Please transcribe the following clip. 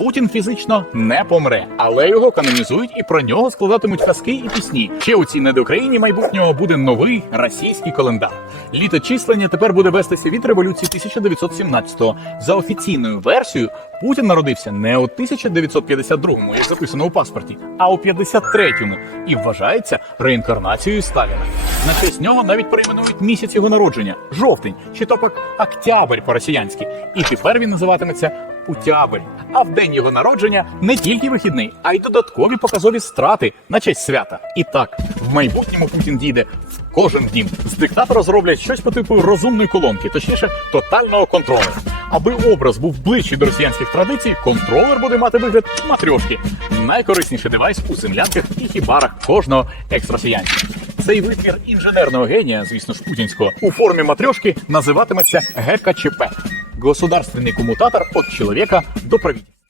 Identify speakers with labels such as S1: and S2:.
S1: Путін фізично не помре, але його канонізують і про нього складатимуть казки і пісні. Ще у цій недокраїні майбутнього буде новий російський календар. Літочислення тепер буде вестися від революції 1917-го. За офіційною версією, Путін народився не у 1952-му, як записано у паспорті, а у 53-му і вважається реінкарнацією Сталіна. На честь нього навіть перейменують місяць його народження жовтень, чи то пак октябрь по-росіянськи. І тепер він називатиметься Утябрь. А в день його народження не тільки вихідний, а й додаткові показові страти на честь свята. І так, в майбутньому Путін дійде в кожен дім. З диктатора зроблять щось по типу розумної колонки, точніше, тотального контролю. Аби образ був ближчий до росіянських традицій, контролер буде мати вигляд матрьошки. Найкорисніший девайс у землянках і хібарах кожного екс-росіянця. Цей витвір інженерного генія, звісно ж путінського, у формі матрьошки називатиметься ГКЧП – государственний коммутатор от человека до правительства.